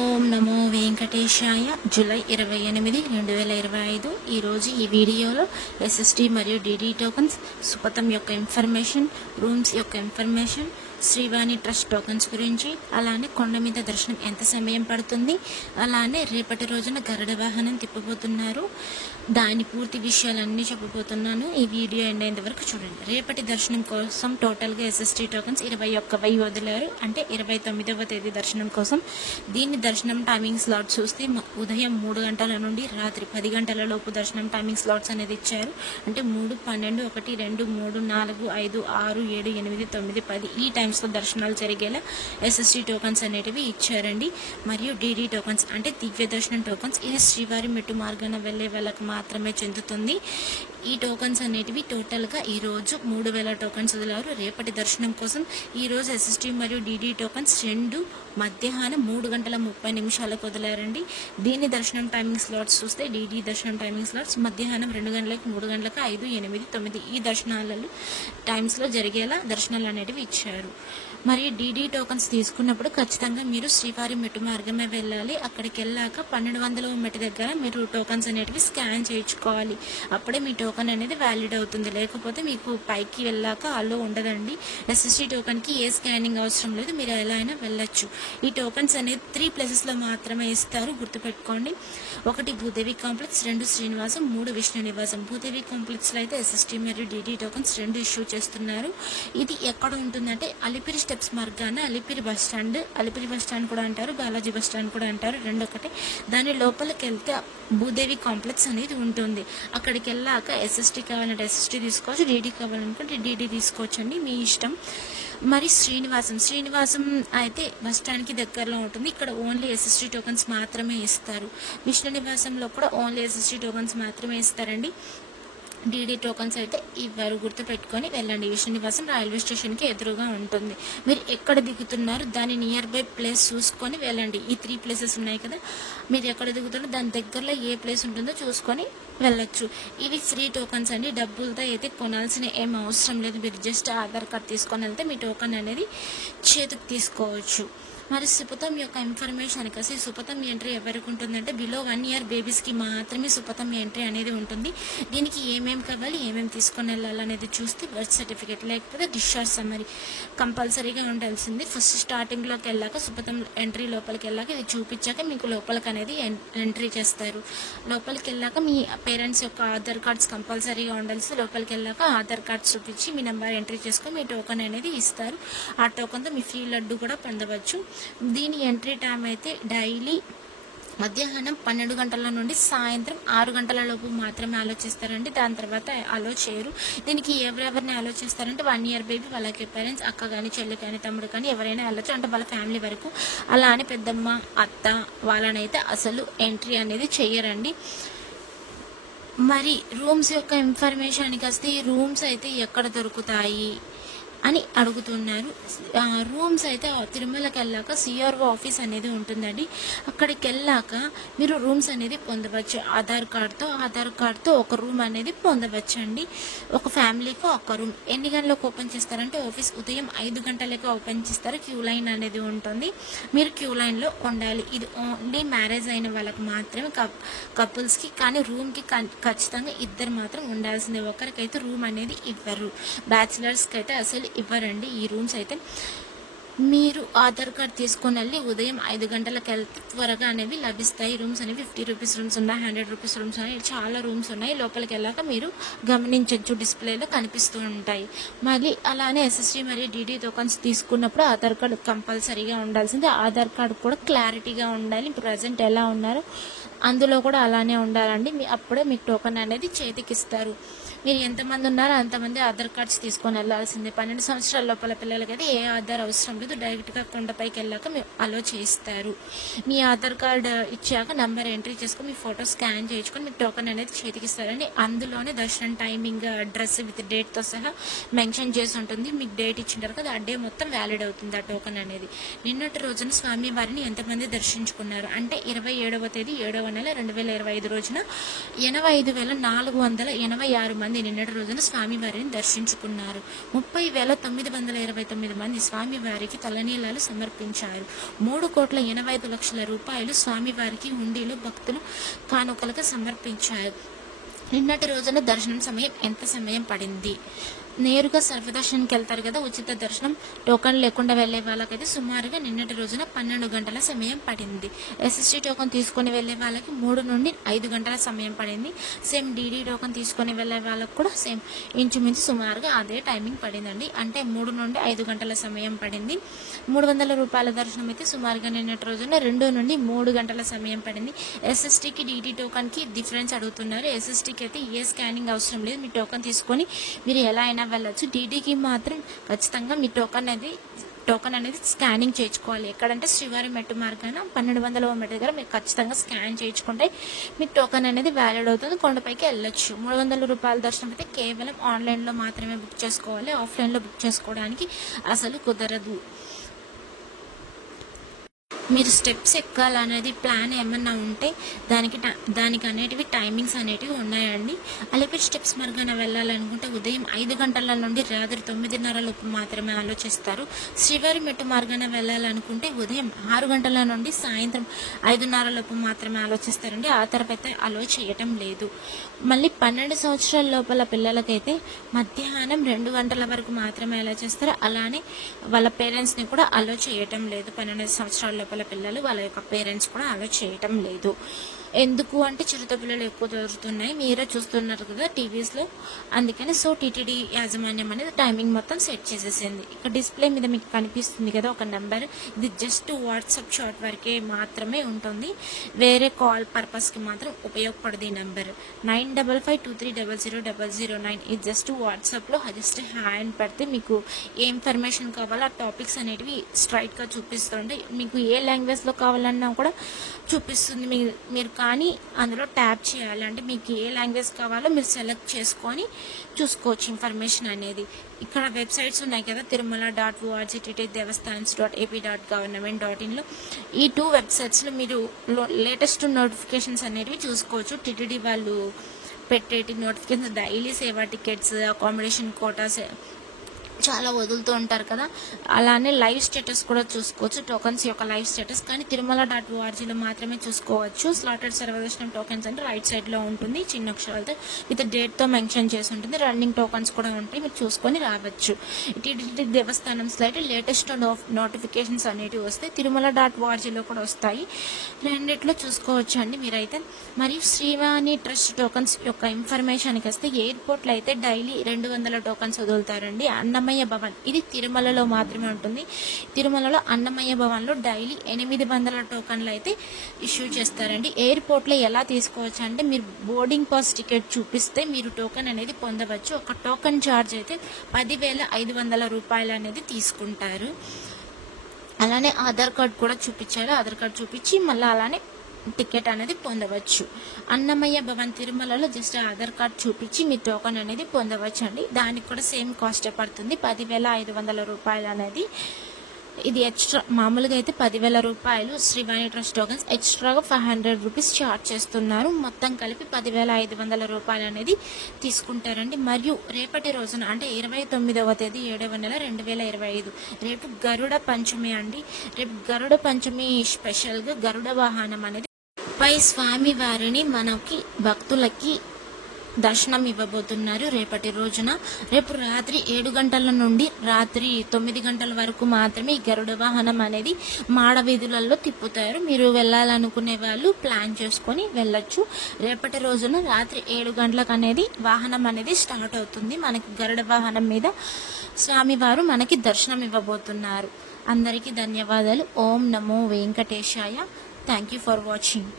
ఓం నమో వెంకటేశాయ. July 28, 2025. ఈరోజు ఈ వీడియోలో ఎస్ఎస్టీ మరియు డిడి టోకన్స్, సుపథం యొక్క ఇన్ఫర్మేషన్, రూమ్స్ యొక్క ఇన్ఫర్మేషన్, శ్రీవాణి ట్రస్ట్ టోకన్స్ గురించి, అలానే కొండ మీద దర్శనం ఎంత సమయం పడుతుంది, అలానే రేపటి రోజున గరుడ వాహనం తిప్పబోతున్నారు, దాని పూర్తి విషయాలన్నీ చెప్పబోతున్నాను. ఈ వీడియో ఎండ్ అయ్యేంత వరకు చూడండి. రేపటి దర్శనం కోసం టోటల్గా ఎస్ఎస్టీ టోకన్స్ 21,000 వదిలారు, అంటే 29వ తేదీ దర్శనం కోసం. దీని దర్శనం టైమింగ్ స్లాట్ చూస్తే ఉదయం 3 గంటల నుండి రాత్రి 10 గంటల లోపు దర్శనం టైమింగ్ స్లాట్స్ అనేది ఇచ్చారు. అంటే 3, 12, 1, 2, 3, 4, 5, 6, 7, 8, 9, 10 ఈ టైమ్స్లో దర్శనాలు జరిగేలా ఎస్ఎస్టీ టోకన్స్ అనేటివి ఇచ్చారండి. మరియు డిడి టోకన్స్ అంటే దివ్య దర్శనం టోకన్స్, ఇది శ్రీవారి మెట్టు మార్గాన వెళ్లే వాళ్ళకి మాత్రమే చెందుతుంది. ఈ టోకన్స్ అనేటివి టోటల్గా ఈరోజు 3,000 టోకన్స్ వదిలారు రేపటి దర్శనం కోసం. ఈరోజు ఎస్ఎస్టీ మరియు డిడి టోకన్స్ 2 మధ్యాహ్నం 3:30 వదిలారండి. దీని దర్శనం టైమింగ్ స్లాట్స్ చూస్తే డిడి దర్శనం టైమింగ్ స్లాట్స్ మధ్యాహ్నం 2 గంటలకు, 3 గంటలకు, 5, 8, 9 ఈ దర్శనాలలో టైమ్స్లో జరిగేలా దర్శనాలు అనేటివి ఇచ్చారు. మరి డిడి టోకన్స్ తీసుకున్నప్పుడు ఖచ్చితంగా మీరు శ్రీవారి మెట్టు మార్గమే వెళ్ళాలి. అక్కడికి వెళ్ళాక 1200వ మెట్టు దగ్గర మీరు టోకన్స్ అనేటివి స్కాన్ చేయించుకోవాలి. అప్పుడే మీ టోకన్ అనేది వ్యాలిడ్ అవుతుంది. లేకపోతే మీకు పైకి వెళ్ళాక అలో ఉండదండి. ఎస్ఎస్టీ టోకన్కి ఏ స్కానింగ్ అవసరం లేదు, మీరు ఎలా అయినా వెళ్ళొచ్చు. ఈ టోకన్స్ అనేది 3 ప్లేసెస్లో మాత్రమే ఇస్తారు, గుర్తుపెట్టుకోండి. 1 భూదేవి కాంప్లెక్స్, 2 శ్రీనివాసం, 3 విష్ణు నివాసం. భూదేవి కాంప్లెక్స్లో అయితే ఎస్ఎస్టీ మరియు డిడి టోకన్స్ 2 ఇష్యూ చేస్తున్నారు. ఇది ఎక్కడ ఉంటుందంటే అలిపిరి స్టెప్స్ మార్గాన, అలిపిరి బస్ స్టాండ్ కూడా అంటారు, బాలాజీ బస్ స్టాండ్ కూడా అంటారు, రెండు ఒకటే. దాని లోపలికి వెళ్తే భూదేవి కాంప్లెక్స్ అనేది ఉంటుంది. అక్కడికి వెళ్ళాక ఎస్ఎస్టీ కావాలంటే ఎస్ఎస్టీ తీసుకోవచ్చు, డిడి కావాలనుకుంటే డిడి తీసుకోవచ్చండి, మీ ఇష్టం. మరి శ్రీనివాసం అయితే బస్ స్టాండ్కి దగ్గరలో ఉంటుంది. ఇక్కడ ఓన్లీ ఎస్ఎస్టీ టోకన్స్ మాత్రమే ఇస్తారు. విష్ణు నివాసంలో కూడా ఓన్లీ ఎస్ఎస్టీ టోకన్స్ మాత్రమే ఇస్తారండి. డిడి టోకన్స్ అయితే ఇవ్వరు, గుర్తుపెట్టుకొని వెళ్ళండి. విష్ణు నివాసం రైల్వే స్టేషన్కి ఎదురుగా ఉంటుంది. మీరు ఎక్కడ దిగుతున్నారు దాని నియర్ బై ప్లేస్ చూసుకొని వెళ్ళండి. ఈ 3 ప్లేసెస్ ఉన్నాయి కదా, మీరు ఎక్కడ దిగుతున్నారో దాని దగ్గరలో ఏ ప్లేస్ ఉంటుందో చూసుకొని వెళ్ళొచ్చు. ఇవి ఫ్రీ టోకన్స్ అండి, డబ్బులతో అయితే కొనాల్సిన ఏం అవసరం లేదు. మీరు జస్ట్ ఆధార్ కార్డ్ తీసుకొని వెళ్తే మీ టోకన్ అనేది చేతికి తీసుకోవచ్చు. మరి సుపథం యొక్క ఇన్ఫర్మేషన్ kasi సుపథం ఎంట్రీ ఎవరికి ఉంటుందంటే బిలో 1 year బేబీస్కి మాత్రమే సుపథం ఎంట్రీ అనేది ఉంటుంది. దీనికి ఏమేమి కావాలి, ఏమేమి తీసుకొని వెళ్ళాలనేది చూస్తే బర్త్ సర్టిఫికేట్ లేకపోతే డిశ్చార్జ్ సమ్మరీ కంపల్సరీగా ఉండాల్సింది. ఫస్ట్ స్టార్టింగ్లోకి వెళ్ళాక సుపథం ఎంట్రీ లోపలికి వెళ్ళాక ఇది చూపించాక మీకు లోపలికి అనేది ఎంట్రీ చేస్తారు. లోపలికి వెళ్ళాక మీ పేరెంట్స్ యొక్క ఆధార్ కార్డ్స్ కంపల్సరీగా ఉండాల్సి, లోపలికి వెళ్ళాక ఆధార్ కార్డ్ చూపించి మీ నెంబర్ ఎంట్రీ చేసుకొని మీ టోకన్ అనేది ఇస్తారు. ఆ టోకన్తో మీ ఫ్రీ లడ్డు కూడా పొందవచ్చు. దీని ఎంట్రీ టైం అయితే డైలీ మధ్యాహ్నం 12 గంటల నుండి సాయంత్రం 6 గంటల లోపు మాత్రమే అలో చేస్తారండి. దాని తర్వాత అలో చేయరు. దీనికి ఎవరెవరిని అలో చేస్తారంటే 1 year బేబీ, వాళ్ళకి పేరెంట్స్, అక్క కానీ, చెల్లి కానీ, తమ్ముడు కానీ ఎవరైనా వెళ్ళొచ్చు, అంటే వాళ్ళ ఫ్యామిలీ వరకు. అలా అని పెద్దమ్మ, అత్త వాళ్ళనైతే అసలు ఎంట్రీ అనేది చెయ్యరండి. మరి రూమ్స్ యొక్క ఇన్ఫర్మేషన్కి వస్తే ఈ రూమ్స్ అయితే ఎక్కడ దొరుకుతాయి అని అడుగుతున్నారు. రూమ్స్ అయితే తిరుమలకి వెళ్ళాక సిఆర్ఓ ఆఫీస్ అనేది ఉంటుందండి. అక్కడికి వెళ్ళాక మీరు రూమ్స్ అనేది పొందవచ్చు. ఆధార్ కార్డ్తో ఒక రూమ్ అనేది పొందవచ్చు అండి. ఒక ఫ్యామిలీకి ఒక రూమ్. ఎన్ని గంటలకు ఓపెన్ చేస్తారంటే ఆఫీస్ ఉదయం 5 గంటలకు ఓపెన్ చేస్తారు. క్యూ లైన్ అనేది ఉంటుంది, మీరు క్యూ లైన్లో ఉండాలి. ఇది ఓన్లీ మ్యారేజ్ అయిన వాళ్ళకి మాత్రమే, కపుల్స్కి. కానీ రూమ్కి ఖచ్చితంగా 2 మాత్రం ఉండాల్సిందే. ఒకరికైతే రూమ్ అనేది ఇవ్వరు, బ్యాచిలర్స్కి అయితే అసలు ఇవ్వరండి. ఈ రూమ్స్ అయితే మీరు ఆధార్ కార్డ్ తీసుకొని వెళ్ళి ఉదయం 5 గంటలకు వెళ్తే త్వరగా అనేవి లభిస్తాయి. రూమ్స్ అనేవి 50 రూపీస్ రూమ్స్ ఉన్నాయి, 100 రూపీస్ రూమ్స్ ఉన్నాయి, చాలా రూమ్స్ ఉన్నాయి. లోపలికి వెళ్ళాక మీరు గమనించవచ్చు, డిస్ప్లేలో కనిపిస్తూ ఉంటాయి. మళ్ళీ అలానే ఎస్ఎస్టీ మరియు డిడి టోకన్స్ తీసుకున్నప్పుడు ఆధార్ కార్డ్ కంపల్సరీగా ఉండాల్సిందే. ఆధార్ కార్డు కూడా క్లారిటీగా ఉండాలి. ప్రజెంట్ ఎలా ఉన్నారో అందులో కూడా అలానే ఉండాలండి. అప్పుడే మీకు టోకన్ అనేది చేతికి ఇస్తారు. మీరు ఎంతమంది ఉన్నారో అంతమంది ఆధార్ కార్డ్స్ తీసుకొని వెళ్ళాల్సిందే. 12 సంవత్సరాల లోపల పిల్లలకైతే ఏ ఆధార్ అవసరం లేదు, డైరెక్ట్గా కొండపైకి వెళ్ళాక మీరు అలో చేస్తారు. మీ ఆధార్ కార్డ్ ఇచ్చాక నెంబర్ ఎంట్రీ చేసుకొని మీ ఫోటో స్కాన్ చేయించుకొని మీకు టోకన్ అనేది చేతికి ఇస్తారండి. అందులోనే దర్శనం టైమింగ్, అడ్రస్ విత్ డేట్తో సహా మెన్షన్ చేసి ఉంటుంది. మీకు డేట్ ఇచ్చింటారు కదా, ఆ డే మొత్తం వ్యాలిడ్ అవుతుంది ఆ టోకన్ అనేది. నిన్నటి రోజున స్వామి వారిని ఎంతమంది దర్శించుకున్నారు అంటే 27వ తేదీ 7వ నెల 2025 రోజున 85,486 మంది మంది నిన్నటి రోజున స్వామివారిని దర్శించుకున్నారు. 30,929 మంది స్వామివారికి తలనీలాలు సమర్పించారు. 3,85,00,000 రూపాయలు స్వామివారికి హుండీలో భక్తులు కానుకలుగా సమర్పించారు. నిన్నటి రోజున దర్శనం సమయం ఎంత సమయం పడింది? నేరుగా సర్వదర్శనంకి వెళ్తారు కదా, ఉచిత దర్శనం టోకన్ లేకుండా వెళ్లే వాళ్ళకైతే సుమారుగా నిన్నటి రోజున 12 గంటల సమయం పడింది. ఎస్ఎస్టీ టోకన్ తీసుకొని వెళ్లే వాళ్ళకి 3 నుండి 5 గంటల సమయం పడింది. సేమ్ డీడీ టోకన్ తీసుకొని వెళ్లే వాళ్ళకి కూడా సేమ్ ఇంచుమించు సుమారుగా అదే టైమింగ్ పడిందండి. అంటే 3 నుండి 5 గంటల సమయం పడింది. 300 రూపాయల దర్శనం అయితే సుమారుగా నిన్నటి రోజున 2 నుండి 3 గంటల సమయం పడింది. ఎస్ఎస్టీకి డీడీ టోకన్కి డిఫరెన్స్ అడుగుతున్నారు. ఎస్ఎస్టీకి అయితే ఏ స్కానింగ్ అవసరం లేదు, మీ టోకన్ తీసుకొని మీరు ఎలా అయినా వెళ్ళచ్చు. డీడీకి మాత్రం ఖచ్చితంగా మీ టోకన్ అనేది స్కానింగ్ చేయించుకోవాలి. ఎక్కడంటే శ్రీవారి మెట్టు మార్గాన 1200వ మెట్టు దగ్గర మీరు ఖచ్చితంగా స్కాన్ చేయించుకుంటే మీ టోకన్ అనేది వ్యాలిడ్ అవుతుంది, కొండపైకి వెళ్ళొచ్చు. 300 రూపాయల దర్శనం అయితే కేవలం ఆన్లైన్లో మాత్రమే బుక్ చేసుకోవాలి, ఆఫ్లైన్లో బుక్ చేసుకోవడానికి అసలు కుదరదు. మీరు స్టెప్స్ ఎక్కాలనేది ప్లాన్ ఏమన్నా ఉంటే దానికి అనేటివి టైమింగ్స్ అనేటివి ఉన్నాయండి. అలిపిరి స్టెప్స్ మార్గాన వెళ్ళాలనుకుంటే ఉదయం 5 గంటల నుండి రాత్రి 9:30 లోపు మాత్రమే ఆలోచిస్తారు. శ్రీవారి మెట్టు మార్గాన వెళ్ళాలనుకుంటే ఉదయం 6 గంటల నుండి సాయంత్రం 5:30 లోపు మాత్రమే ఆలోచిస్తారండి. ఆ తర్వాత అలో చేయటం లేదు. మళ్ళీ 12 సంవత్సరాల లోపల పిల్లలకైతే మధ్యాహ్నం 2 గంటల వరకు మాత్రమే అలో చేస్తారు. అలానే వాళ్ళ పేరెంట్స్ని కూడా అలో చేయటం లేదు. 12 సంవత్సరాల లోపల పిల్లలు వాళ్ళ యొక్క పేరెంట్స్ కూడా అలో చేయటం లేదు. ఎందుకు అంటే చిరుత పిల్లలు ఎక్కువ దొరుకుతున్నాయి, మీరే చూస్తున్నారు కదా టీవీస్లో. అందుకని టీటీడీ యాజమాన్యం అనేది టైమింగ్ మొత్తం సెట్ చేసేసింది. ఇక్కడ డిస్ప్లే మీద మీకు కనిపిస్తుంది కదా ఒక నెంబర్, ఇది జస్ట్ వాట్సాప్ షాట్ వరకే మాత్రమే ఉంటుంది, వేరే కాల్ పర్పస్కి మాత్రం ఉపయోగపడదు. ఈ నెంబర్ 9552300009. ఇది జస్ట్ వాట్సాప్లో జస్ట్ హ్యాండ్ పెడితే మీకు ఏ ఇన్ఫర్మేషన్ కావాలో ఆ టాపిక్స్ అనేటివి స్ట్రైట్గా చూపిస్తుంటే, మీకు ఏ లాంగ్వేజ్లో కావాలన్నా కూడా చూపిస్తుంది. మీరు కానీ అందులో ట్యాప్ చేయాలి. అంటే మీకు ఏ లాంగ్వేజ్ కావాలో మీరు సెలెక్ట్ చేసుకొని చూసుకోవచ్చు ఇన్ఫర్మేషన్ అనేది. ఇక్కడ వెబ్సైట్స్ ఉన్నాయి కదా, tirumala.org, ttdevasthanams.ap.government.in. ఈ 2 వెబ్సైట్స్లో మీరు లేటెస్ట్ నోటిఫికేషన్స్ అనేవి చూసుకోవచ్చు. టీటీడీ వాళ్ళు పెట్టేటి నోటిఫికేషన్స్, డైలీ సేవా టికెట్స్, అకామిడేషన్ కోటాస్ చాలా వదులుతూ ఉంటారు కదా, అలానే లైవ్ స్టేటస్ కూడా చూసుకోవచ్చు, టోకన్స్ యొక్క లైవ్ స్టేటస్. కానీ tirumala.orgలో మాత్రమే చూసుకోవచ్చు. స్లాటెడ్ సర్వదర్శనం టోకెన్స్ అంటే రైట్ సైడ్లో ఉంటుంది చిన్న అక్షరాలతో, విత్ డేట్తో మెన్షన్ చేసి ఉంటుంది. రన్నింగ్ టోకన్స్ కూడా ఉంటాయి, మీరు చూసుకొని రావచ్చు. టీటీడీ దేవస్థానంస్లో అయితే లేటెస్ట్ నోటిఫికేషన్స్ అనేటివి వస్తాయి, tirumala.orgలో కూడా వస్తాయి. రెండిట్లో చూసుకోవచ్చు అండి మీరైతే. మరియు శ్రీవాణి ట్రస్ట్ టోకన్స్ యొక్క ఇన్ఫర్మేషన్కి వస్తే ఎయిర్పోర్ట్లో అయితే డైలీ 200 టోకన్స్ వదులుతారండి. అన్నమయ్య భవన్, ఇది తిరుమలలో మాత్రమే ఉంటుంది. తిరుమలలో అన్నమయ్య భవన్లో డైలీ 800 టోకన్లు అయితే ఇష్యూ చేస్తారండి. ఎయిర్పోర్ట్లో ఎలా తీసుకోవచ్చు అంటే, మీరు బోర్డింగ్ పాస్ టికెట్ చూపిస్తే మీరు టోకన్ అనేది పొందవచ్చు. ఒక టోకన్ ఛార్జ్ అయితే 10,500 రూపాయలు అనేది తీసుకుంటారు. అలానే ఆధార్ కార్డ్ కూడా చూపించారు, ఆధార్ కార్డ్ చూపించి మళ్ళీ అలానే టికెట్ అనేది పొందవచ్చు. అన్నమయ్య భవన్ తిరుమలలో జస్ట్ ఆధార్ కార్డ్ చూపించి మీ టోకన్ అనేది పొందవచ్చు అండి. దానికి కూడా సేమ్ కాస్ట్ పడుతుంది, 10,500 రూపాయలు అనేది. ఇది ఎక్స్ట్రా, మామూలుగా అయితే 10,000 రూపాయలు శ్రీవాణి ట్రస్ట్ టోకన్స్, ఎక్స్ట్రాగా 500 రూపీస్ ఛార్జ్ చేస్తున్నారు. మొత్తం కలిపి 10,500 రూపాయలు అనేది తీసుకుంటారండి. మరియు రేపటి రోజున అంటే 29వ తేదీ 7వ నెల 2025 రేపు గరుడ పంచమి అండి. రేపు గరుడ పంచమి స్పెషల్గా గరుడ వాహనం అనేది పై స్వామి వారిని మనకి భక్తులకి దర్శనం ఇవ్వబోతున్నారు రేపటి రోజున. రేపు రాత్రి 7 గంటల నుండి రాత్రి 9 గంటల వరకు మాత్రమే ఈ గరుడ వాహనం అనేది మాడ వీధులలో తిప్పుతారు. మీరు వెళ్ళాలనుకునే వాళ్ళు ప్లాన్ చేసుకొని వెళ్ళొచ్చు. రేపటి రోజున రాత్రి 7 గంటలకు అనేది వాహనం అనేది స్టార్ట్ అవుతుంది. మనకి గరుడ వాహనం మీద స్వామివారు మనకి దర్శనం ఇవ్వబోతున్నారు. అందరికీ ధన్యవాదాలు. ఓం నమో వెంకటేశాయ. Thank you for watching.